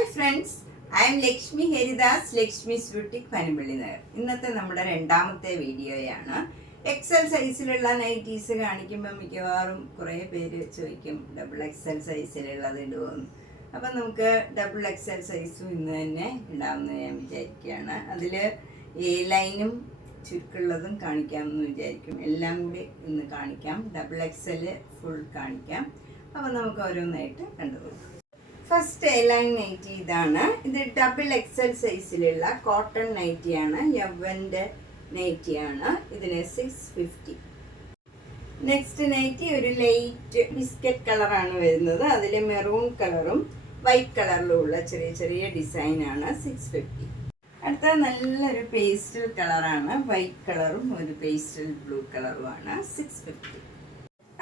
Hi friends, I M Lakshmi Haridas, Lakshmi's boutique Panampilly Nagar. ഇന്നത്തെ നമ്മുടെ രണ്ടാമത്തെ വീഡിയോയാണ്. എക്സൽ സൈസിലുള്ള നൈറ്റീസ് കാണിക്കുമ്പോൾ മിക്കവാറും കുറേ പേര് ചോദിക്കും ഡബിൾ എക്സൽ സൈസിലുള്ളത് ഇടുമെന്ന്. അപ്പം നമുക്ക് ഡബിൾ എക്സൽ സൈസും ഇന്ന് തന്നെ ഇടാമെന്ന് ഞാൻ വിചാരിക്കുകയാണ്. അതിൽ എ ലൈനും ചുരുക്കുള്ളതും കാണിക്കാമെന്ന് വിചാരിക്കും. എല്ലാം കൂടി ഇന്ന് കാണിക്കാം. ഡബിൾ എക്സൽ ഫുൾ കാണിക്കാം. അപ്പം നമുക്ക് ഓരോന്നായിട്ട് കണ്ടുപോകും. ഫസ്റ്റ് എ ലൈൻ നൈറ്റി ഇതാണ്. ഇത് ഡബിൾ എക്സൽ സൈസിലുള്ള കോട്ടൺ നൈറ്റിയാണ്. യവ്വൻ്റെ നൈറ്റിയാണ്. ഇതിന് 650. നെക്സ്റ്റ് നൈറ്റി ഒരു ലൈറ്റ് ബിസ്ക്കറ്റ് കളറാണ് വരുന്നത്. അതിൽ മെറൂൺ കളറും വൈറ്റ് കളറിലും ഉള്ള ചെറിയ ചെറിയ ഡിസൈനാണ്. 650. അടുത്ത നല്ലൊരു പേസ്റ്റൽ കളറാണ്. വൈറ്റ് കളറും ഒരു പേസ്റ്റൽ ബ്ലൂ കളറുമാണ്. 650.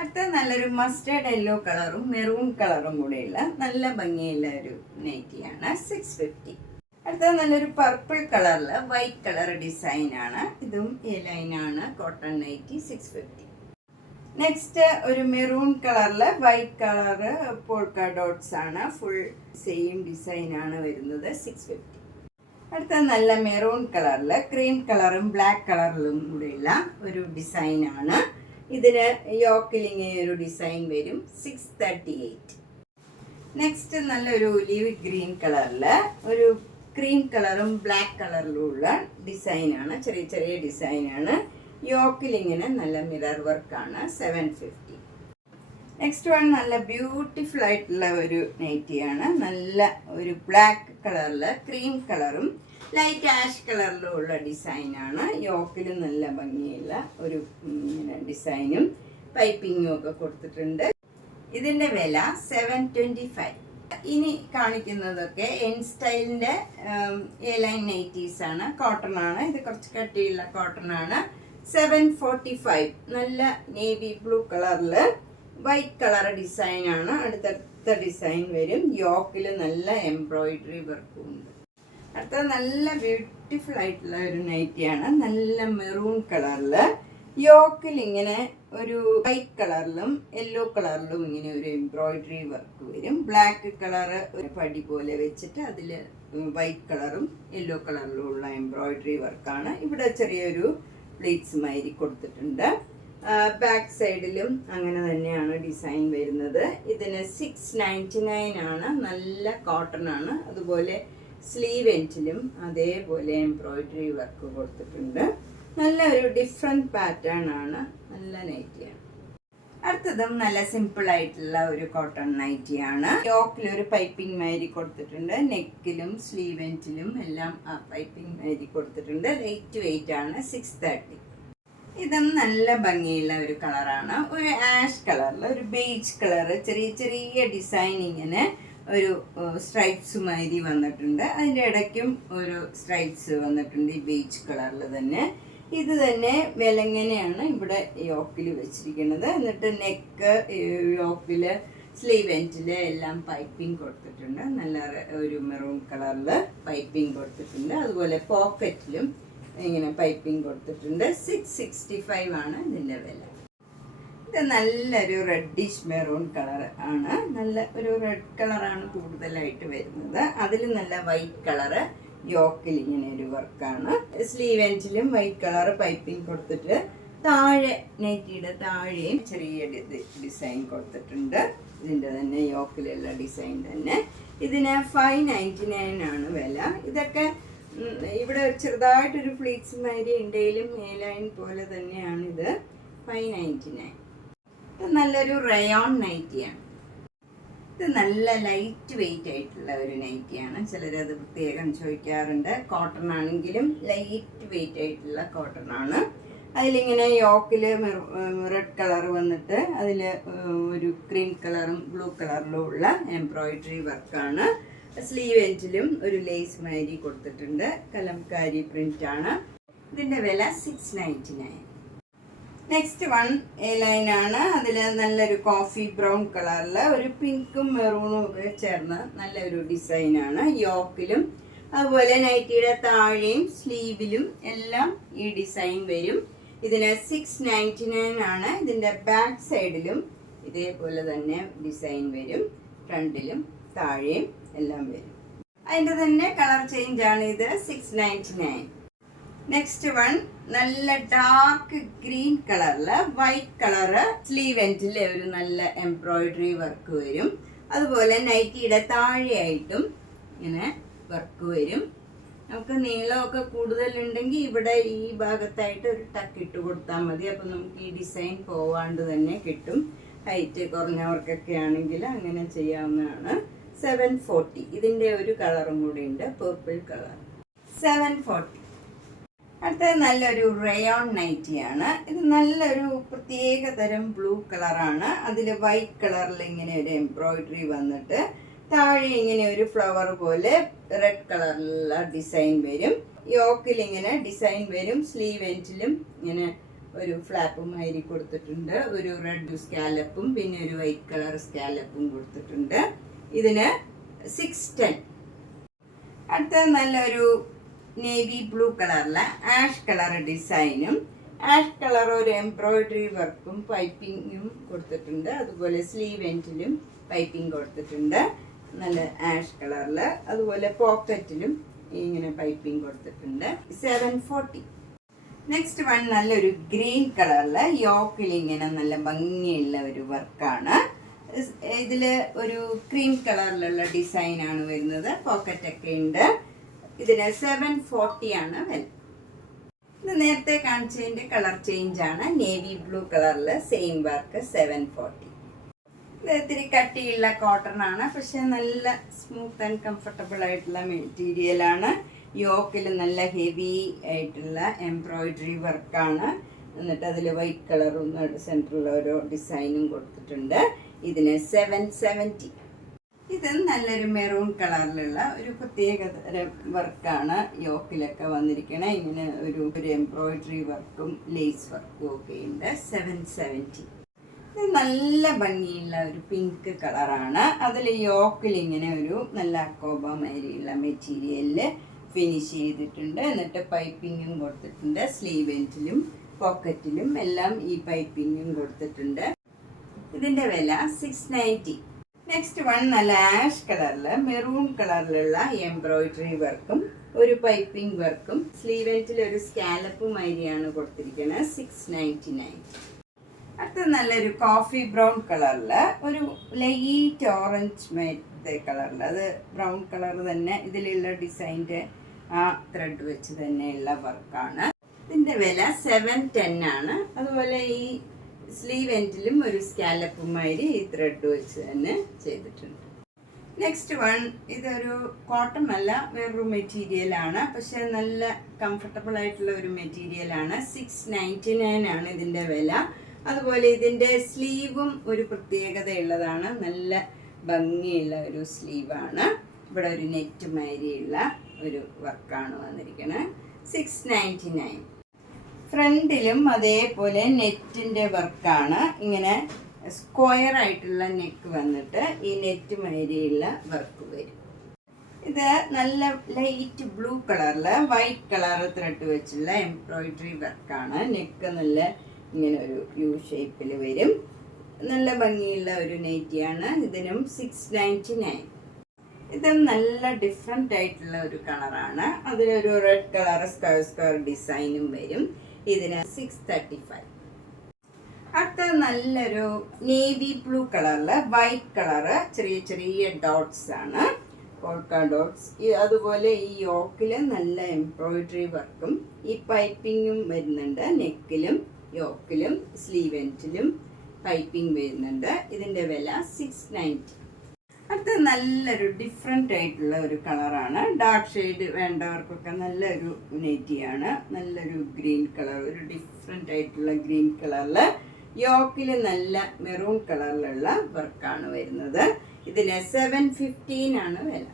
അടുത്ത നല്ലൊരു മസ്റ്റേർഡ് യെല്ലോ കളറും മെറൂൺ കളറും കൂടെയുള്ള നല്ല ഭംഗിയുള്ള ഒരു നൈറ്റിയാണ്. 650. അടുത്ത നല്ലൊരു പർപ്പിൾ കളറിൽ വൈറ്റ് കളർ ഡിസൈനാണ്. ഇതും എ ലൈനാണ്. Cotton nightie. 650. നെക്സ്റ്റ് ഒരു മെറൂൺ കളറിൽ വൈറ്റ് കളറ് പോൾക്ക ഡോട്ട്സ് ആണ്. ഫുൾ സെയിം ഡിസൈനാണ് വരുന്നത്. 650. അടുത്ത നല്ല മെറൂൺ കളറിൽ ക്രീം കളറും ബ്ലാക്ക് കളറിലും കൂടെയുള്ള ഒരു ഡിസൈനാണ്. ഇതിന് യോക്കിലിങ് ഒരു ഡിസൈൻ വരും. 638. നെക്സ്റ്റ് നല്ലൊരു ഒലിവ് ഗ്രീൻ കളറിൽ ഒരു ക്രീം കളറും ബ്ലാക്ക് കളറിലും ഉള്ള ഡിസൈനാണ്. ചെറിയ ചെറിയ ഡിസൈനാണ്. യോക്കിലിങ്ങിന് നല്ല മിറർ വർക്കാണ്. 750. നെക്സ്റ്റ് വൺ നല്ല ബ്യൂട്ടിഫുൾ ആയിട്ടുള്ള ഒരു നൈറ്റിയാണ്. നല്ല ഒരു ബ്ലാക്ക് കളറിൽ ക്രീം കളറും ലൈറ്റ് ആഷ് കളറിലും ഉള്ള ഡിസൈനാണ്. യോക്കിൽ നല്ല ഭംഗിയുള്ള ഒരു ഡിസൈനും പൈപ്പിങ്ങും ഒക്കെ കൊടുത്തിട്ടുണ്ട്. ഇതിൻ്റെ വില 725. ഇനി കാണിക്കുന്നതൊക്കെ എൻ സ്റ്റൈലിൻ്റെ എ ലൈൻ നൈറ്റീസ് ആണ്. കോട്ടൺ ആണ്. ഇത് കുറച്ച് കട്ടിയുള്ള കോട്ടൺ ആണ്. 745. നല്ല നേവി ബ്ലൂ കളറിൽ വൈറ്റ് കളർ ഡിസൈനാണ്. അടുത്തടുത്ത ഡിസൈൻ വരും. യോക്കിൽ നല്ല എംബ്രോയിഡറി വർക്കും ഉണ്ട്. അടുത്ത നല്ല ബ്യൂട്ടിഫുൾ ആയിട്ടുള്ള ഒരു നൈറ്റിയാണ്. നല്ല മെറൂൺ കളറിൽ യോക്കിൽ ഇങ്ങനെ ഒരു വൈറ്റ് കളറിലും യെല്ലോ കളറിലും ഇങ്ങനെ ഒരു എംബ്രോയിഡറി വർക്ക് വരും. ബ്ലാക്ക് കളറ് ഒരു പടി പോലെ വെച്ചിട്ട് അതിൽ വൈറ്റ് കളറും യെല്ലോ കളറിലും ഉള്ള എംബ്രോയിഡറി വർക്കാണ്. ഇവിടെ ചെറിയൊരു പ്ലീറ്റ്സ് മാതിരി കൊടുത്തിട്ടുണ്ട്. ബാക്ക് സൈഡിലും അങ്ങനെ തന്നെയാണ് ഡിസൈൻ വരുന്നത്. ഇതിന് 699 ആണ്. നല്ല കോട്ടൺ ആണ്. അതുപോലെ സ്ലീവ് എൻഡിലും അതേപോലെ എംബ്രോയിഡറി വർക്ക് കൊടുത്തിട്ടുണ്ട്. നല്ല ഒരു ഡിഫറെൻറ്റ് പാറ്റേൺ ആണ്. നല്ല നൈറ്റിയാണ്. അടുത്തതും നല്ല സിമ്പിൾ ആയിട്ടുള്ള ഒരു കോട്ടൺ നൈറ്റിയാണ്. യോക്കിലൊരു പൈപ്പിംഗ് മാതിരി കൊടുത്തിട്ടുണ്ട്. നെക്കിലും സ്ലീവ് എൻഡിലും എല്ലാം ആ പൈപ്പിംഗ് മാതിരി കൊടുത്തിട്ടുണ്ട്. ലൈറ്റ് വെയിറ്റ് ആണ്. 630. ഇതും നല്ല ഭംഗിയുള്ള ഒരു കളറാണ്. ഒരു ആഷ് കളറിൽ ഒരു ബേജ് കളറ് ചെറിയ ചെറിയ ഡിസൈൻ ഇങ്ങനെ ഒരു സ്ട്രൈപ്സ് മാതിരി വന്നിട്ടുണ്ട്. അതിൻ്റെ ഇടയ്ക്കും ഒരു സ്ട്രൈപ്സ് വന്നിട്ടുണ്ട് ഈ ബേജ് കളറിൽ തന്നെ. ഇത് തന്നെ വിലങ്ങനെയാണ് ഇവിടെ യോക്കിൽ വെച്ചിരിക്കുന്നത്. എന്നിട്ട് നെക്ക് യോക്കിൽ സ്ലീവ് എൻഡിൽ എല്ലാം പൈപ്പിംഗ് കൊടുത്തിട്ടുണ്ട്. നല്ല ഒരു മെറൂൺ കളറിൽ പൈപ്പിംഗ് കൊടുത്തിട്ടുണ്ട്. അതുപോലെ പോക്കറ്റിലും ഇങ്ങനെ പൈപ്പിംഗ് കൊടുത്തിട്ടുണ്ട്. 665 ആണ് ഇതിൻ്റെ വില. ഇത് നല്ലൊരു റെഡിഷ് മെറൂൺ കളർ ആണ്. നല്ല ഒരു റെഡ് കളറാണ് കൂടുതലായിട്ട് വരുന്നത്. അതിൽ നല്ല വൈറ്റ് കളറ് യോക്കിൽ ഇങ്ങനെ ഒരു വർക്കാണ്. സ്ലീവ് എൻഡിലും വൈറ്റ് കളർ പൈപ്പിംഗ് കൊടുത്തിട്ട് താഴെ നൈറ്റിയുടെ താഴെയും ചെറിയ ഡിസൈൻ കൊടുത്തിട്ടുണ്ട്. ഇതിൻ്റെ തന്നെ യോക്കിലുള്ള ഡിസൈൻ തന്നെ. ഇതിന് 599 ആണ് വില. ഇതൊക്കെ ഇവിടെ ചെറുതായിട്ടൊരു ഫ്ലീറ്റ്സ് മാതിരി ഉണ്ടെങ്കിലും എ ലൈൻ പോലെ തന്നെയാണ് ഇത്. 599. ഇത് നല്ലൊരു റയോൺ നൈറ്റിയാണ്. ഇത് നല്ല ലൈറ്റ് വെയിറ്റ് ആയിട്ടുള്ള ഒരു നൈറ്റിയാണ്. ചിലരത് പ്രത്യേകം ചോദിക്കാറുണ്ട്. കോട്ടൺ ആണെങ്കിലും ലൈറ്റ് വെയിറ്റ് ആയിട്ടുള്ള കോട്ടൺ ആണ്. അതിലിങ്ങനെ യോക്കിൽ റെഡ് കളർ വന്നിട്ട് അതിൽ ഒരു ക്രീം കളറും ബ്ലൂ കളറിലും ഉള്ള എംബ്രോയിഡറി വർക്കാണ്. സ്ലീവ് എൻഡിലും ഒരു ലേസ് മാതിരി കൊടുത്തിട്ടുണ്ട്. കലംകാരി പ്രിൻ്റാണ്. ഇതിൻ്റെ വില 699. നെക്സ്റ്റ് വൺ എ ലൈനാണ്. അതിൽ നല്ലൊരു കോഫി ബ്രൗൺ കളറിൽ ഒരു പിങ്കും മെറൂണും ഒക്കെ ചേർന്ന് നല്ലൊരു ഡിസൈനാണ്. യോക്കിലും അതുപോലെ നൈറ്റിയുടെ താഴെയും സ്ലീവിലും എല്ലാം ഈ ഡിസൈൻ വരും. ഇതിന് 699 ആണ്. ഇതിൻ്റെ ബാക്ക് സൈഡിലും ഇതേപോലെ തന്നെ ഡിസൈൻ വരും. ഫ്രണ്ടിലും താഴെയും എല്ലാം വരും. അതിൻ്റെ തന്നെ കളർ ചേഞ്ച് ആണ് ഇത്. 699. നെക്സ്റ്റ് വൺ നല്ല ഡാർക്ക് ഗ്രീൻ കളറിൽ വൈറ്റ് കളറ് സ്ലീവ് എൻഡിൽ ഒരു നല്ല എംബ്രോയിഡറി വർക്ക് വരും. അതുപോലെ നൈറ്റിയുടെ താഴെയായിട്ടും ഇങ്ങനെ വർക്ക് വരും. നമുക്ക് നീളമൊക്കെ കൂടുതലുണ്ടെങ്കിൽ ഇവിടെ ഈ ഭാഗത്തായിട്ട് ഒരു ടക്ക് ഇട്ട് കൊടുത്താൽ മതി. അപ്പം നമുക്ക് ഈ ഡിസൈൻ പോവാണ്ട് തന്നെ കിട്ടും. ഹൈറ്റ് കുറഞ്ഞവർക്കൊക്കെ ആണെങ്കിൽ അങ്ങനെ ചെയ്യാവുന്നതാണ്. 740. ഇതിൻ്റെ ഒരു കളറും കൂടി ഉണ്ട്, പർപ്പിൾ കളർ. 740. അടുത്തത് നല്ലൊരു റയോൺ നൈറ്റിയാണ്. ഇത് നല്ലൊരു പ്രത്യേക തരം ബ്ലൂ കളറാണ്. അതിൽ വൈറ്റ് കളറിൽ ഇങ്ങനെ ഒരു എംബ്രോയിഡറി വന്നിട്ട് താഴെ ഇങ്ങനെ ഒരു ഫ്ലവർ പോലെ റെഡ് കളറിലുള്ള ഡിസൈൻ വരും. യോക്കിൽ ഇങ്ങനെ ഡിസൈൻ വരും. സ്ലീവ് എൻഡിലും ഇങ്ങനെ ഒരു ഫ്ലാപ്പും മാതിരി കൊടുത്തിട്ടുണ്ട്. ഒരു റെഡ് സ്കാലപ്പും പിന്നെ ഒരു വൈറ്റ് കളർ സ്കാലപ്പും കൊടുത്തിട്ടുണ്ട്. ഇതിന് 610. അടുത്തത് നല്ലൊരു നേവി ബ്ലൂ കളറിലെ ആഷ് കളർ ഡിസൈനും ആഷ് കളർ ഒരു എംബ്രോയിഡറി വർക്കും പൈപ്പിങ്ങും കൊടുത്തിട്ടുണ്ട്. അതുപോലെ സ്ലീവ് എൻഡിലും പൈപ്പിംഗ് കൊടുത്തിട്ടുണ്ട്. നല്ല ആഷ് കളറിൽ. അതുപോലെ പോക്കറ്റിലും ഇങ്ങനെ പൈപ്പിംഗ് കൊടുത്തിട്ടുണ്ട്. 740. നെക്സ്റ്റ് വൺ നല്ലൊരു ഗ്രീൻ കളറിൽ യോക്കിൽ ഇങ്ങനെ നല്ല ഭംഗിയുള്ള ഒരു വർക്കാണ്. ഇതിൽ ഒരു ക്രീം കളറിലുള്ള ഡിസൈനാണ് വരുന്നത്. പോക്കറ്റൊക്കെ ഉണ്ട്. ഇതിന് 740 ആണ് വില. ഇത് നേരത്തെ കാണിച്ചതിൻ്റെ കളർ ചേഞ്ച് ആണ്. നേവി ബ്ലൂ കളറിൽ സെയിം വർക്ക്. 740. ഇത് ഇത്തിരി കട്ടിയുള്ള കോട്ടൺ ആണ്, പക്ഷെ നല്ല സ്മൂത്ത് ആൻഡ് കംഫർട്ടബിൾ ആയിട്ടുള്ള മെറ്റീരിയലാണ്. യോക്കിൽ നല്ല ഹെവി ആയിട്ടുള്ള എംബ്രോയിഡറി വർക്കാണ്. എന്നിട്ട് അതിൽ വൈറ്റ് കളറും സെൻറ്ററിൽ ഓരോ ഡിസൈനും കൊടുത്തിട്ടുണ്ട്. ഇതിന് 770. ഇത് നല്ലൊരു മെറൂൺ കളറിലുള്ള ഒരു പ്രത്യേക തരം വർക്കാണ്. യോക്കിലൊക്കെ വന്നിരിക്കണേ ഇങ്ങനെ ഒരു എംബ്രോയിഡറി വർക്കും ലേസ് വർക്കും ഒക്കെ ഉണ്ട്. 770. ഇത് നല്ല ഭംഗിയുള്ള ഒരു പിങ്ക് കളറാണ്. അതിൽ യോക്കിൽ ഇങ്ങനെ ഒരു നല്ല അക്കോബ മാതിരിയുള്ള മെറ്റീരിയലിൽ ഫിനിഷ് ചെയ്തിട്ടുണ്ട്. എന്നിട്ട് പൈപ്പിങ്ങും കൊടുത്തിട്ടുണ്ട്. സ്ലീവ് എൻഡിലും പോക്കറ്റിലും എല്ലാം ഈ പൈപ്പിങ്ങും കൊടുത്തിട്ടുണ്ട്. ഇതിൻ്റെ വില 690. നെക്സ്റ്റ് വൺ നല്ല ആഷ് കളറിൽ മെറൂൺ കളറിലുള്ള എംബ്രോയിഡറി വർക്കും ഒരു പൈപ്പിംഗ് വർക്കും സ്ലീവ് എൻഡിൽ ഒരു സ്കാലപ്പ് മാതിരിയാണ് കൊടുത്തിരിക്കുന്നത്. 699. അടുത്ത നല്ലൊരു കോഫി ബ്രൗൺ കളറിൽ ഒരു ലൈറ്റ് ഓറഞ്ച് കളറിൽ, അത് ബ്രൗൺ കളർ തന്നെ ഇതിലുള്ള ഡിസൈൻ്റെ ആ ത്രെഡ് വെച്ച് തന്നെയുള്ള വർക്കാണ്. ഇതിൻ്റെ വില 710 ആണ്. അതുപോലെ ഈ സ്ലീവ് എൻഡിലും ഒരു സ്കാലപ്പുമാതിരി ഈ ത്രെഡ് വെച്ച് തന്നെ ചെയ്തിട്ടുണ്ട്. നെക്സ്റ്റ് വൺ ഇതൊരു കോട്ടൺ അല്ല, വേറൊരു മെറ്റീരിയലാണ്. പക്ഷെ നല്ല കംഫർട്ടബിൾ ആയിട്ടുള്ള ഒരു മെറ്റീരിയലാണ്. 699 ആണ് ഇതിൻ്റെ വില. അതുപോലെ ഇതിൻ്റെ സ്ലീവും ഒരു പ്രത്യേകതയുള്ളതാണ്. നല്ല ഭംഗിയുള്ള ഒരു സ്ലീവാണ്. ഇവിടെ ഒരു നെറ്റ് മാതിരിയുള്ള ഒരു വർക്കാണ് വന്നിരിക്കുന്നത്. 699. ഫ്രണ്ടിലും അതേപോലെ നെറ്റിൻ്റെ വർക്കാണ്. ഇങ്ങനെ സ്ക്വയർ ആയിട്ടുള്ള നെക്ക് വന്നിട്ട് ഈ നെറ്റ് മാതിരിയുള്ള വർക്ക് വരും. ഇത് നല്ല ലൈറ്റ് ബ്ലൂ കളറിൽ വൈറ്റ് കളർ ത്രെഡ് വെച്ചുള്ള എംബ്രോയിഡറി വർക്കാണ്. നെക്ക് നല്ല ഇങ്ങനെ ഒരു യു ഷേപ്പിൽ വരും. നല്ല ഭംഗിയുള്ള ഒരു നൈറ്റിയാണ്. ഇതിനും 699. ഇത് നല്ല ഡിഫറെൻ്റ് ആയിട്ടുള്ള ഒരു കളറാണ്. അതിലൊരു റെഡ് കളർ സ്ക്വയർ ഡിസൈനും വരും. ഇതിന് 635. അടുത്ത നല്ലൊരു നേവി ബ്ലൂ കളറിൽ വൈറ്റ് കളറ് ചെറിയ ചെറിയ ഡോട്ട്സ് ആണ്, പോൾക്ക ഡോട്ട്സ്. അതുപോലെ ഈ യോക്കിൽ നല്ല എംബ്രോയിഡറി വർക്കും ഈ പൈപ്പിങ്ങും വരുന്നുണ്ട്. നെക്കിലും യോക്കിലും സ്ലീവ് എൻഡിലും പൈപ്പിംഗ് വരുന്നുണ്ട്. ഇതിൻ്റെ വില 690. അടുത്ത നല്ലൊരു ഡിഫറെൻ്റ് ആയിട്ടുള്ള ഒരു കളറാണ്. ഡാർക്ക് ഷെയ്ഡ് വേണ്ടവർക്കൊക്കെ നല്ലൊരു നൈറ്റിയാണ്. നല്ലൊരു ഗ്രീൻ കളർ, ഒരു ഡിഫറെൻ്റ് ആയിട്ടുള്ള ഗ്രീൻ കളറിൽ യോക്കിൽ നല്ല മെറൂൺ കളറിലുള്ള വർക്കാണ് വരുന്നത്. ഇതിന് 715 ആണ് വില.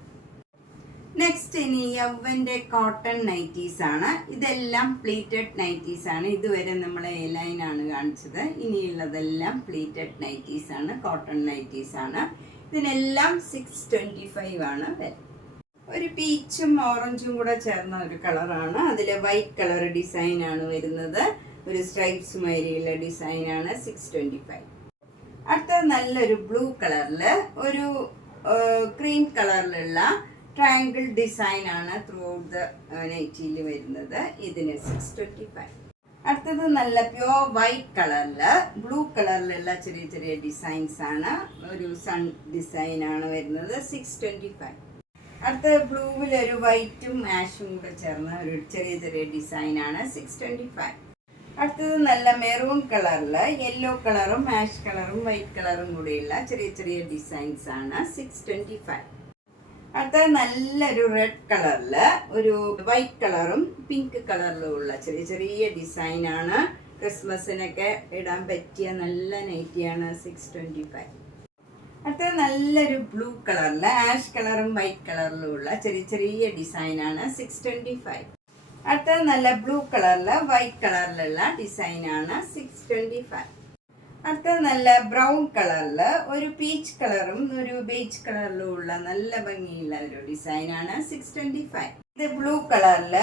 നെക്സ്റ്റ് ഇനി യവ്വൻ്റെ കോട്ടൺ നൈറ്റീസ് ആണ്. ഇതെല്ലാം പ്ലീറ്റഡ് നൈറ്റീസ് ആണ്. ഇതുവരെ നമ്മൾ എ ലൈൻ ആണ് കാണിച്ചത്. ഇനിയുള്ളതെല്ലാം പ്ലീറ്റഡ് നൈറ്റീസ് ആണ്, കോട്ടൺ നൈറ്റീസ് ആണ്. ഇതിനെല്ലാം 625 ആണ് വില. ഒരു പീച്ചും ഓറഞ്ചും കൂടെ ചേർന്ന ഒരു കളറാണ്. അതിൽ വൈറ്റ് കളർ ഡിസൈനാണ് വരുന്നത്. ഒരു സ്ട്രൈപ്സ് മാതിരിയുള്ള ഡിസൈനാണ്. 625. അടുത്തത് നല്ലൊരു ബ്ലൂ കളറിൽ ഒരു ക്രീം കളറിലുള്ള ട്രയാങ്കിൾ ഡിസൈൻ ആണ് ത്രൂ ഔട്ട് ദ നൈറ്റിയിൽ വരുന്നത്. ഇതിന് 625. അടുത്തത് നല്ല പ്യോർ വൈറ്റ് കളറില് ബ്ലൂ കളറിലുള്ള ചെറിയ ചെറിയ ഡിസൈൻസ് ആണ്. ഒരു സൺ ഡിസൈൻ ആണ് വരുന്നത്. 625. അടുത്തത് ബ്ലൂവിൽ ഒരു വൈറ്റും ആഷും കൂടെ ചേർന്ന ഒരു ചെറിയ ചെറിയ ഡിസൈൻ ആണ്. 625. അടുത്തത് നല്ല മെറൂൺ കളറിൽ യെല്ലോ കളറും ആഷ് കളറും വൈറ്റ് കളറും കൂടെയുള്ള ചെറിയ ചെറിയ ഡിസൈൻസ് ആണ്. 625. അടുത്തത് നല്ലൊരു റെഡ് കളറിൽ ഒരു വൈറ്റ് കളറും പിങ്ക് കളറിലും ഉള്ള ചെറിയ ചെറിയ ഡിസൈൻ ആണ്. ക്രിസ്മസിനൊക്കെ ഇടാൻ പറ്റിയ നല്ല നൈറ്റിയാണ്. 625. അടുത്തത് നല്ലൊരു ബ്ലൂ കളറിൽ ആഷ് കളറും വൈറ്റ് കളറിലും ഉള്ള ചെറിയ ചെറിയ ഡിസൈൻ ആണ്. 625. അടുത്തത് നല്ല ബ്ലൂ കളറിൽ വൈറ്റ് കളറിലുള്ള ഡിസൈൻ ആണ്. 625. അടുത്തത് നല്ല ബ്രൗൺ കളറിൽ ഒരു പീച്ച് കളറും ഒരു ബേജ് കളറിലും ഉള്ള നല്ല ഭംഗിയുള്ള ഒരു ഡിസൈൻ ആണ്. 625. ഇത് ബ്ലൂ കളറിൽ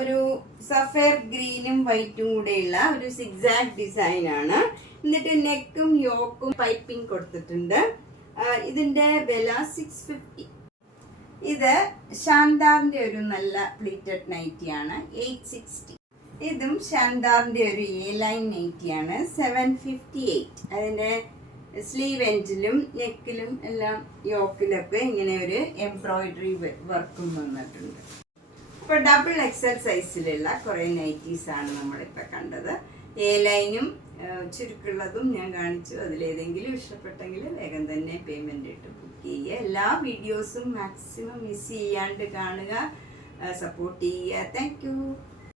ഒരു സഫയർ ഗ്രീനും വൈറ്റും കൂടെയുള്ള ഒരു സിഗ്സാഗ് ഡിസൈൻ ആണ്. എന്നിട്ട് നെക്കും യോക്കും പൈപ്പിംഗ് കൊടുത്തിട്ടുണ്ട്. ഇതിന്റെ വില 650. ഇത് ഷാൻദാറിന്റെ ഒരു നല്ല പ്ലീറ്റഡ് നൈറ്റിയാണ്. 860. ഇതും ഷാൻദാറിന്റെ ഒരു എ ലൈൻ നൈറ്റിയാണ്. 758. അതിന്റെ സ്ലീവ് എൻഡിലും നെക്കിലും എല്ലാം യോക്കിലൊക്കെ ഇങ്ങനെ ഒരു എംബ്രോയിഡറി വർക്കും വന്നിട്ടുണ്ട്. ഇപ്പോൾ ഡബിൾ എക്സൽ സൈസിലുള്ള കുറേ നൈറ്റീസ് ആണ് നമ്മളിപ്പോൾ കണ്ടത്. എ ലൈനും ചുരുക്കുള്ളതും ഞാൻ കാണിച്ചു. അതിലേതെങ്കിലും ഇഷ്ടപ്പെട്ടെങ്കിൽ വേഗം തന്നെ പേയ്മെന്റ് ഇട്ട് ബുക്ക് ചെയ്യുക. എല്ലാ വീഡിയോസും മാക്സിമം മിസ് ചെയ്യാണ്ട് കാണുക, സപ്പോർട്ട് ചെയ്യുക. Thank you.